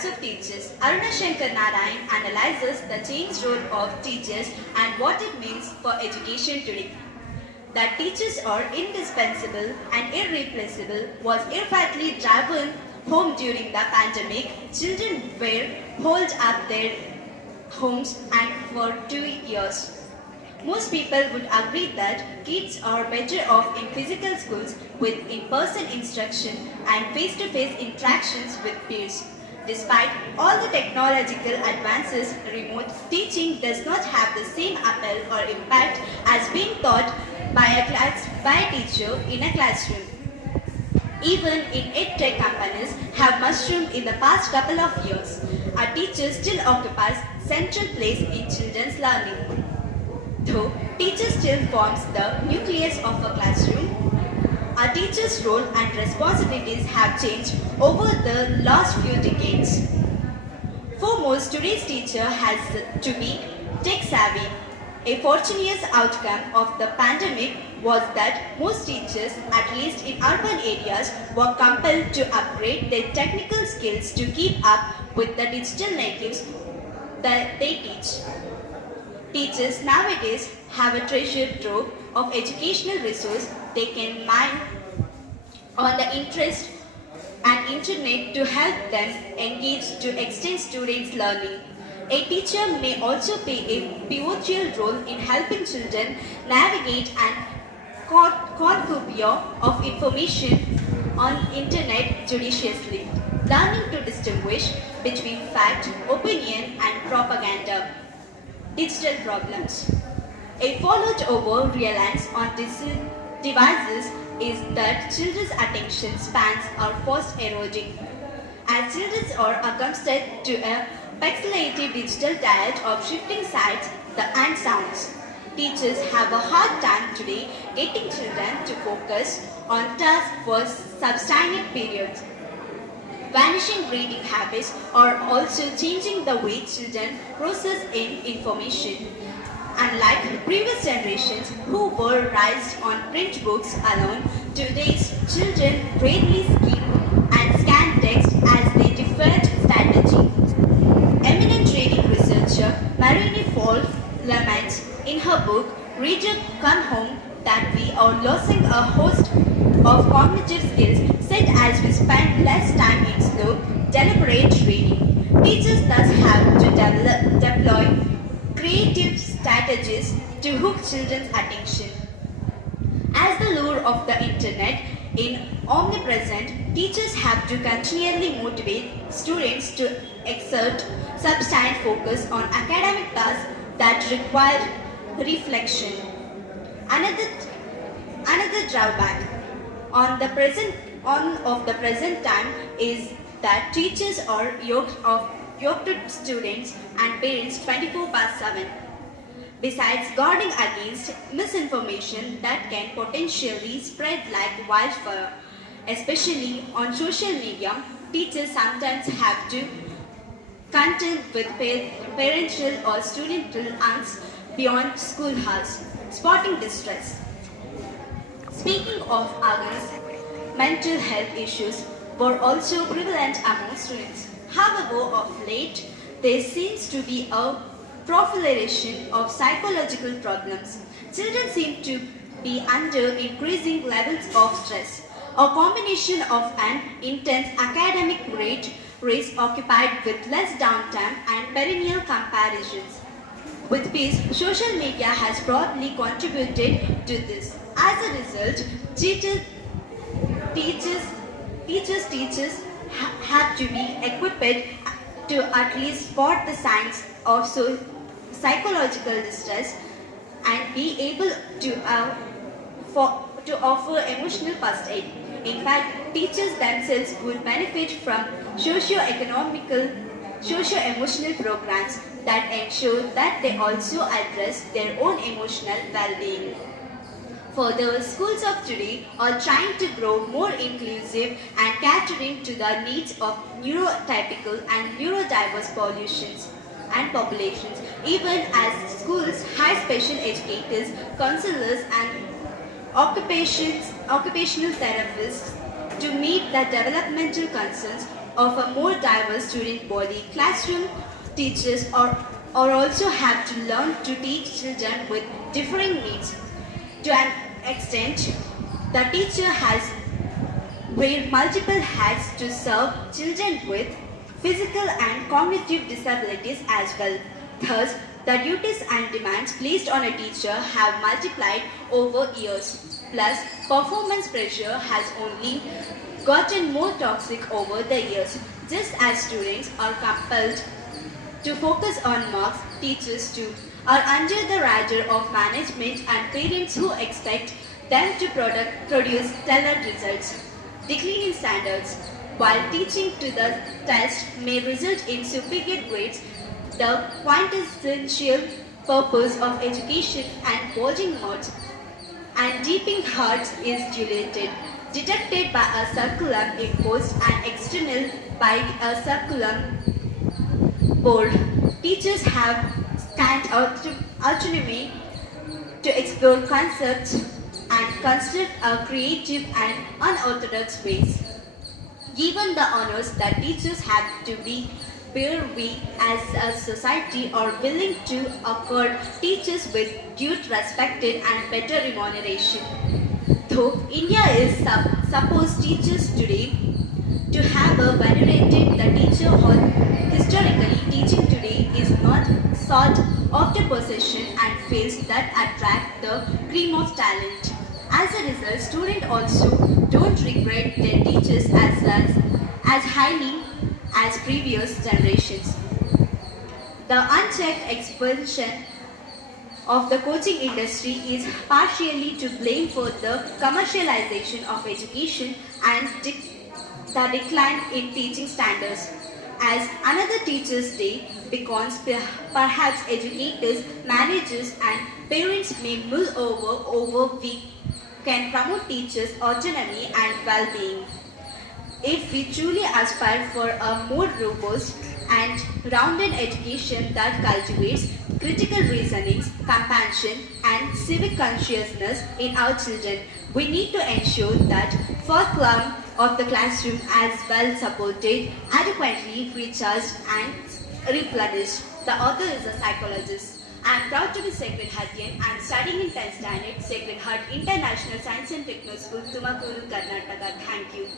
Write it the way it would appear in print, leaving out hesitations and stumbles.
types of teachers, Aruna Shankar Narayan analyzes the changed role of teachers and what it means for education today. That teachers are indispensable and irreplaceable was emphatically driven home during the pandemic. Children were holed up their homes and for 2 years. Most people would agree that kids are better off in physical schools with in-person instruction and face-to-face interactions with peers. Despite all the technological advances, remote teaching does not have the same appeal or impact as being taught by a teacher in a classroom. Even in EdTech companies have mushroomed in the past couple of years. A teacher still occupies central place in children's learning. Though teacher still forms the nucleus of a classroom, a teacher's role and responsibilities have changed over the last few decades. Foremost, today's teacher has to be tech-savvy. A fortuitous outcome of the pandemic was that most teachers, at least in urban areas, were compelled to upgrade their technical skills to keep up with the digital natives that they teach. Teachers nowadays have a treasure trove of educational resources they can mine on the interest and internet to help them engage to extend students' learning. A teacher may also play a pivotal role in helping children navigate an cornucopia of information on internet judiciously, learning to distinguish between fact, opinion, and propaganda. Digital problems. A followed over reliance on digital devices is that children's attention spans are fast eroding. As children are accustomed to a pixelated digital diet of shifting sights and sounds, teachers have a hard time today getting children to focus on tasks for substantial periods. Vanishing reading habits are also changing the way children process information. Unlike previous generations who were raised on print books alone, today's children rarely skim and scan text as their default strategy. Eminent reading researcher Marini Fall laments in her book Reader Come Home that we are losing a host of cognitive skills set as we spend less time in slow, deliberate reading. Teachers thus have to deploy creative strategies to hook children's attention. As the lure of the internet is omnipresent, teachers have to continually motivate students to exert sustained focus on academic tasks that require reflection. Another drawback of the present time is that teachers are yoked to students and parents 24/7. Besides guarding against misinformation that can potentially spread like wildfire, especially on social media, teachers sometimes have to contend with parental or studental angst beyond school hours, spotting distress. Speaking of angst, mental health issues were also prevalent among students. However, of late, there seems to be a proliferation of psychological problems. Children seem to be under increasing levels of stress, a combination of an intense academic race occupied with less downtime and perennial comparisons. With this, social media has broadly contributed to this. As a result, teachers have to be equipped to at least spot the signs of psychological distress and be able to offer emotional first aid. In fact, teachers themselves would benefit from socio-emotional programs that ensure that they also address their own emotional well-being. Further, schools of today are trying to grow more inclusive and catering to the needs of neurotypical and neurodiverse populations, even as schools hire special educators, counselors, and occupational therapists to meet the developmental concerns of a more diverse student body, classroom teachers are also have to learn to teach children with differing needs. To an extent, the teacher has wear multiple hats to serve children with physical and cognitive disabilities as well. Thus, the duties and demands placed on a teacher have multiplied over years. Plus, performance pressure has only gotten more toxic over the years. Just as students are compelled to focus on marks, teachers too are under the radar of management and parents who expect them to produce stellar results. Declining standards, while teaching to the test may result in superior grades, the quintessential purpose of education and forging modes and deepening hearts is detected by a curriculum imposed and external by a curriculum board. Teachers have scant autonomy to explore concepts and construct a creative and unorthodox ways. Given the honors that teachers have to bear, we as a society are willing to accord teachers with due respect and better remuneration. Though India is supposed teachers today to have a venerated the teacher hall, historically teaching today is not sought after possession and fields that attract the cream of talent. As a result, students also don't regret their teachers as highly as previous generations. The unchecked expansion of the coaching industry is partially to blame for the commercialization of education and the decline in teaching standards. As another Teachers' Day beckons, perhaps educators, managers and parents may mull over we can promote teachers' autonomy and well-being. If we truly aspire for a more robust and rounded education that cultivates critical reasoning, compassion and civic consciousness in our children, we need to ensure that curriculum of the classroom as well supported, adequately recharged and replenished. The author is a psychologist. I am proud to be Sacred Heartian. I am studying in 10th standard, Sacred Heart International Science and Techno School, Tumakuru, Karnataka. Thank you.